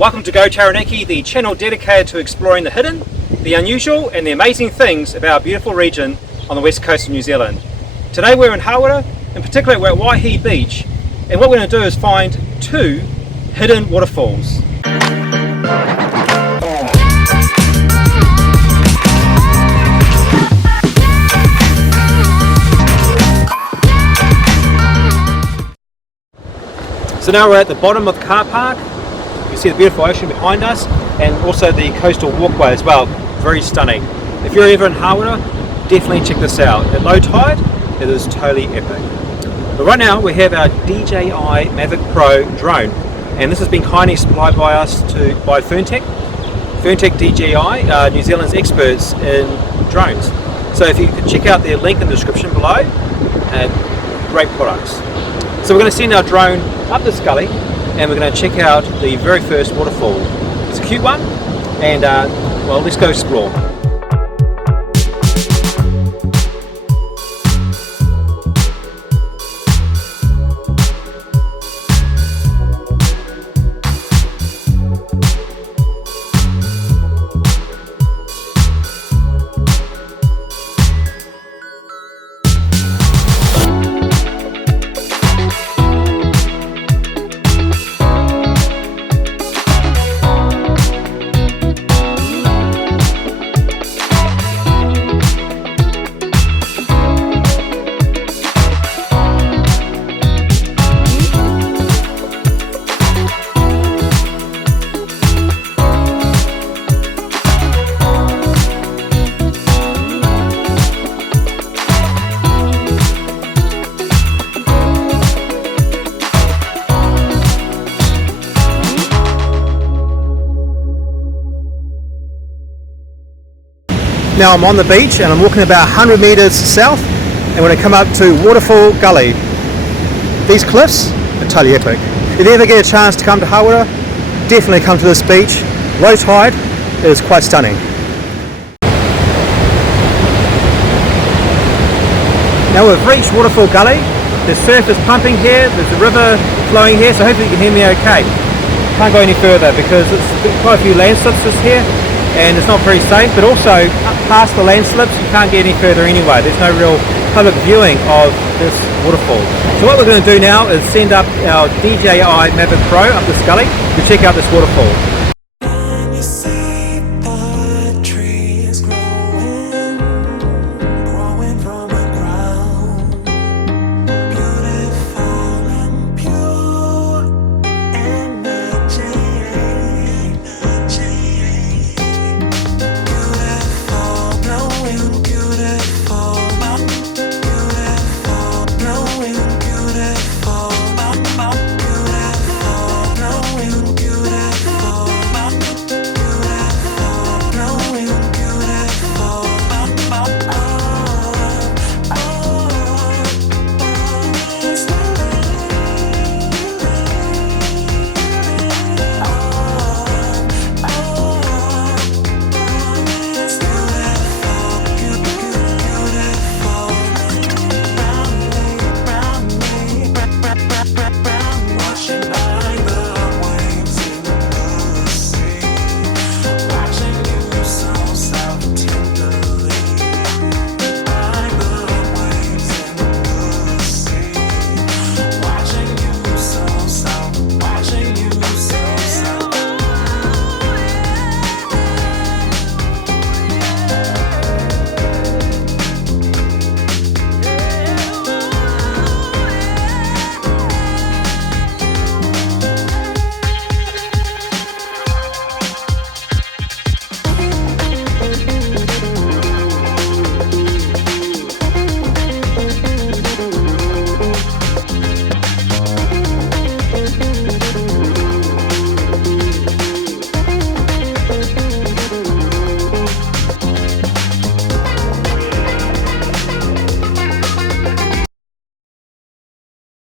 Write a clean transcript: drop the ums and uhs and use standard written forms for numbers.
Welcome to GoTaranaki, the channel dedicated to exploring the hidden, the unusual and the amazing things about our beautiful region on the west coast of New Zealand. Today we're in Hawera, in particular we're at Waihi Beach, and what we're going to do is find two hidden waterfalls. So now we're at the bottom of the car park. You can see the beautiful ocean behind us and also the coastal walkway as well. Very stunning. If you're ever in Hawera, definitely check this out. At low tide, it is totally epic. But right now we have our DJI Mavic Pro drone, and this has been kindly supplied by us by Ferntech. Ferntech DJI, New Zealand's experts in drones. So if you could check out their link in the description below, great products. So we're going to send our drone up this gully and we're going to check out the very first waterfall. It's a cute one, and well, let's go explore. Now I'm on the beach and I'm walking about 100 meters south, and we're going to come up to Waterfall Gully. These cliffs are totally epic. If you ever get a chance to come to Hawera, definitely come to this beach. Low tide, it is quite stunning. Now we've reached Waterfall Gully. The surf is pumping here, there's a river flowing here, so hopefully you can hear me okay. Can't go any further because there's quite a few landslips just here, and it's not very safe, but also up past the landslips you can't get any further anyway. There's no real public viewing of this waterfall. So what we're going to do now is send up our DJI Mavic Pro up this gully to check out this waterfall.